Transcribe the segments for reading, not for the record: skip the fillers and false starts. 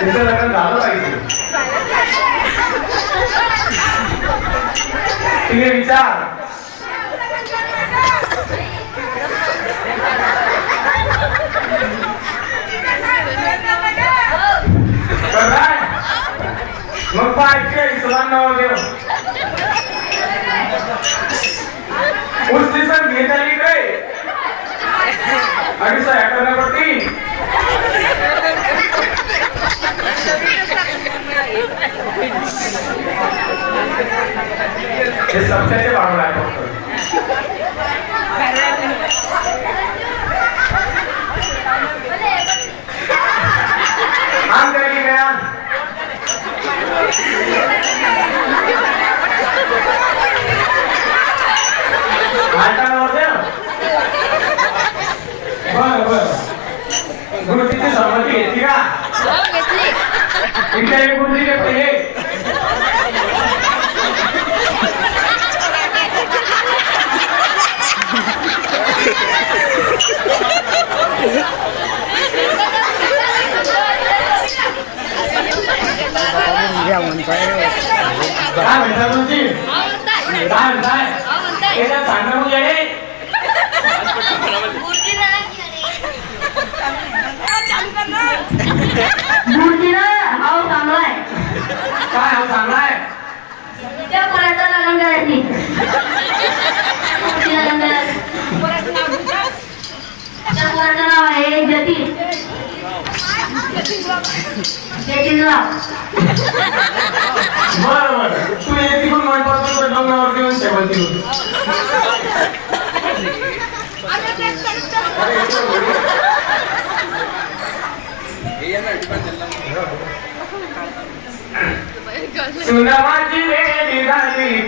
तिचं लग्न झालं पाहिजे. तिने विचार मग पाहिजे हिशोबान देव उसली सण घेतली काय आणि सह्या करण्यावरती हे सत्याचे भाग आहे आम करेगी क्या गुरुजीची संमती घेतली का? इकडे एक गुरुजी घेतली काय म्हणता गुरुजी? काय म्हणताय? याच्यात सांगणं मग येणे हाव चांगलाय. काय हा चांगलाय? त्या पोराचं लग्न करायची. त्या पोराचं नाव आहे जतीन. जतीनराव. बरोबर तू एक तिकडून म्हणपासून डोंगरावरती येऊन शेवटी होती. सुना माझी वेळी झाली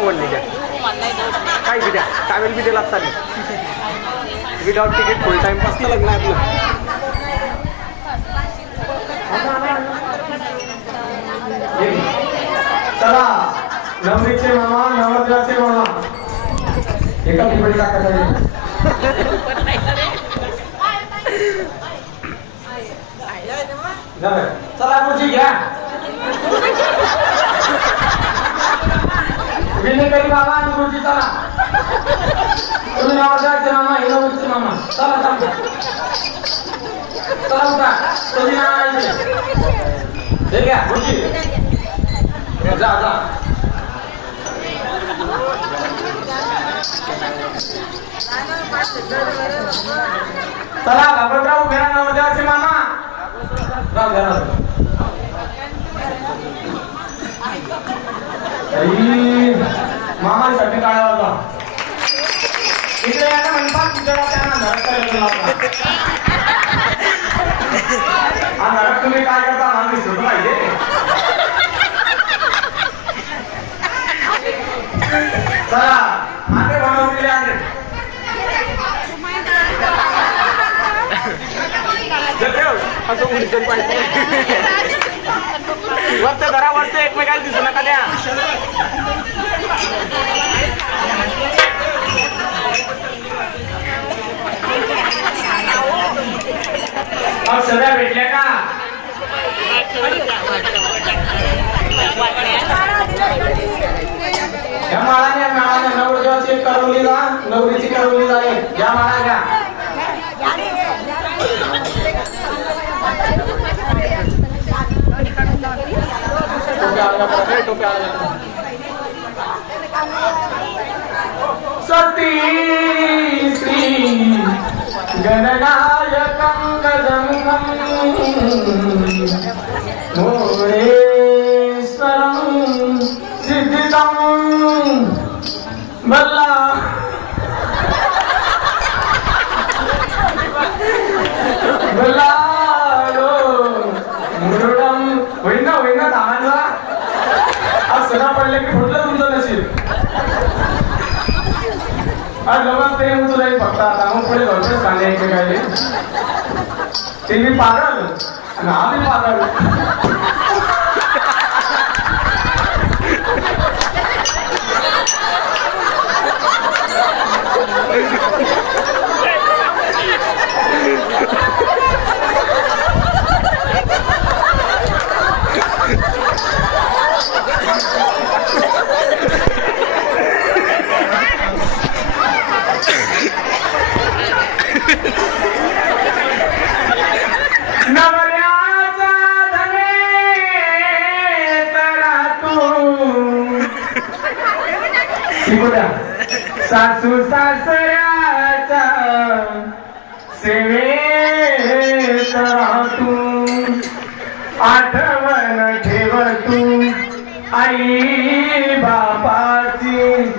आवडली द्या काय बी द्या टावेल बी दिला चालेल विदाउट तिकीट फुल टाइम पास लग्न आहे आपलं चला नवरीचे मामा नवरदेवाचे मामा एका पिपडी टाकायचं चला खुर्ची घ्या विनयकरी मामा आणि खुर्ची चला तुम्ही नवरदेवाचे मामा हे नवरीचे मामा चला चला चला उठा तुम्ही नाव हे घ्या खुर्ची जा जा चला बाबूराव घ्या नवरदेवाचे मामा राव घ्या मामासाठी काढा होता इकडे यायला म्हणतात तिकडे त्यांना नरक करायला हा नरक तुम्ही काय करता मला दिसलं पाहिजे चला आंबे बनवलेले आंबे असं उलटून पाहिजे वरत घरा वरत एकमेकाला दिसू नका द्या सगळ्या भेटल्या का या माळाने नवरदेवाची करवली जा नवरीची करवली जाईल या माळा घ्या सती श्री गणनायकं गजमुखं मोरेश्वरं सिद्धिदं बल्ला बल्लाडो मुरुडम होईन ना थांबायला आज सणा पडले की फुटलं तुमचं नशीब आज लग्न प्रेम तुला फक्त आता मग पुढे घरचेच कांदे एकमेकाले ते मी पागल आणि आम्ही पागल नवऱ्याचा धने तरा तू सासू सासऱ्याचा सेवेत राहतू आठवण ठेव तू आई बापाची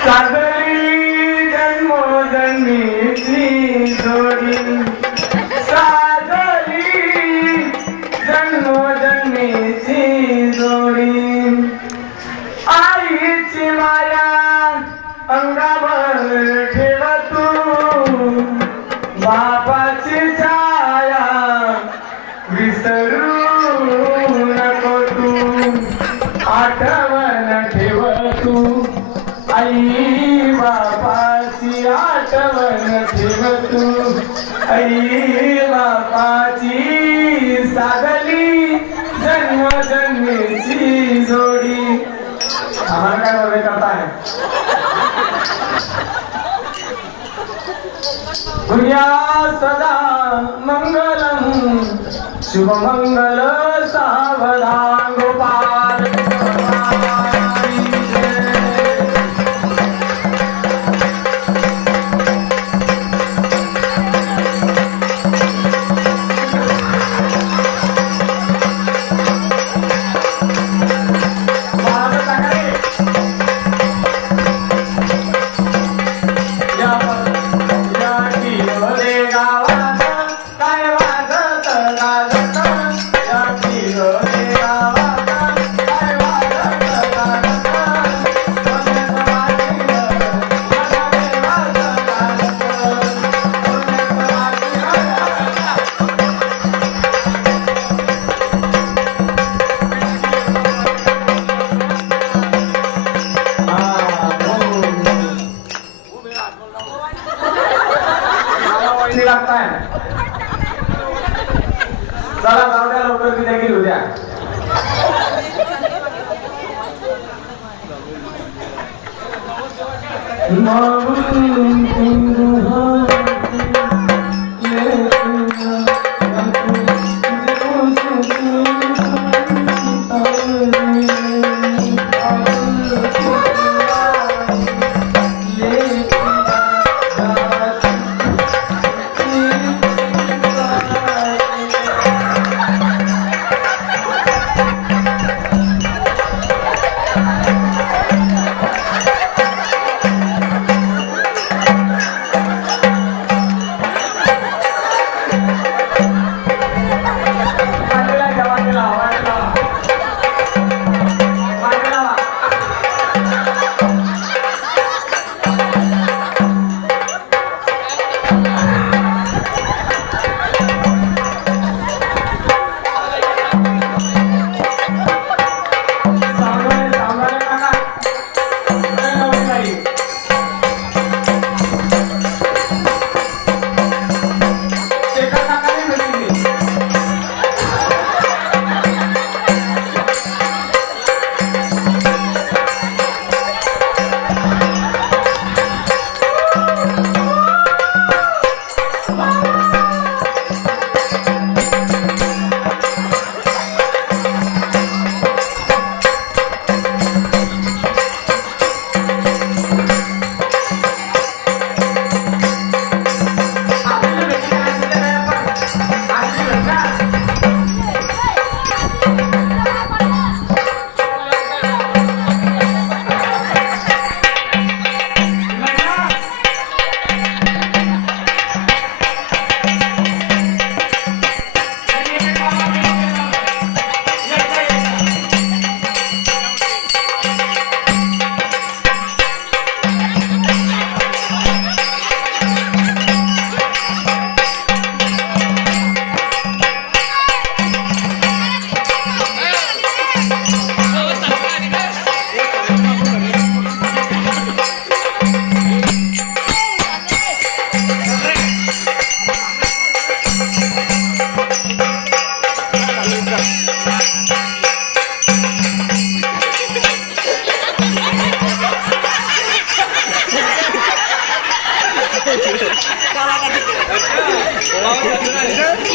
साधली जन्मोजन्मीची जोडी साधली जन्मोजन्मीची जोडी आईची माया अंगावर ठेव तू बापाची छाया विसरू नको तू आठवण ठेव तू आई बापाची आठवण ठेव तू आई बापाची साधली जन्मजन्मीची जोडी आम्हाला काय बघाय करताय दुनिया सदा मंगलम शुभमंगल सावधान गोपाल गावात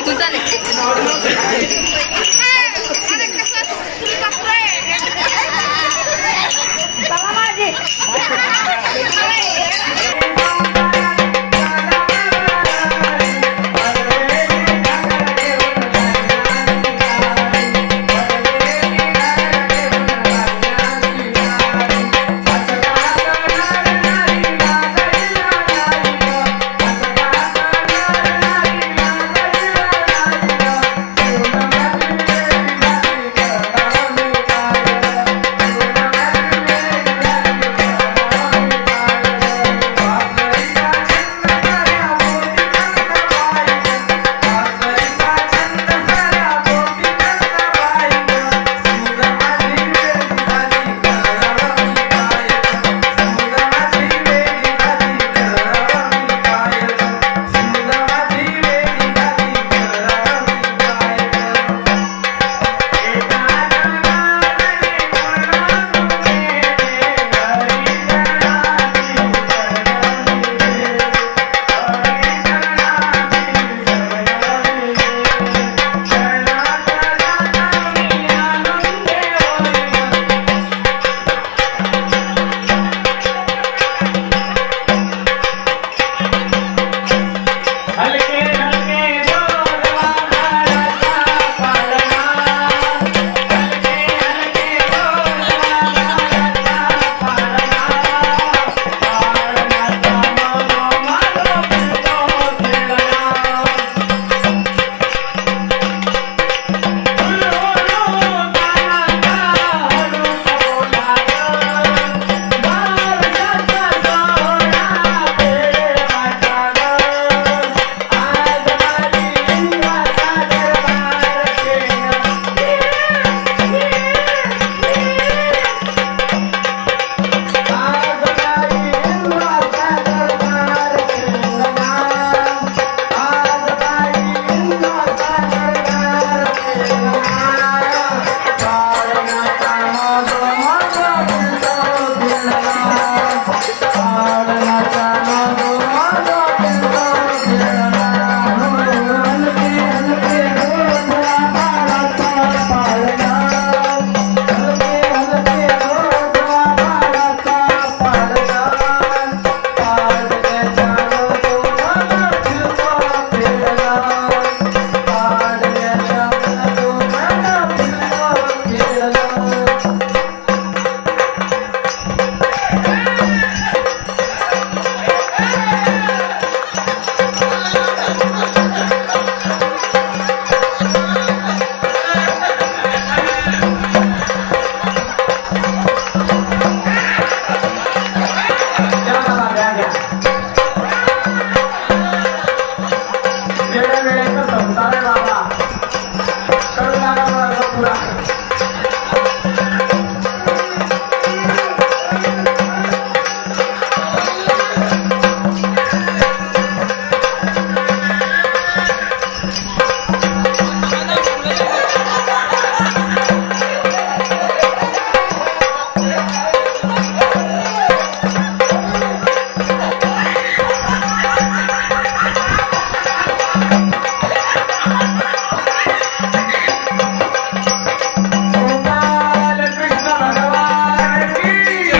Ikutan ya.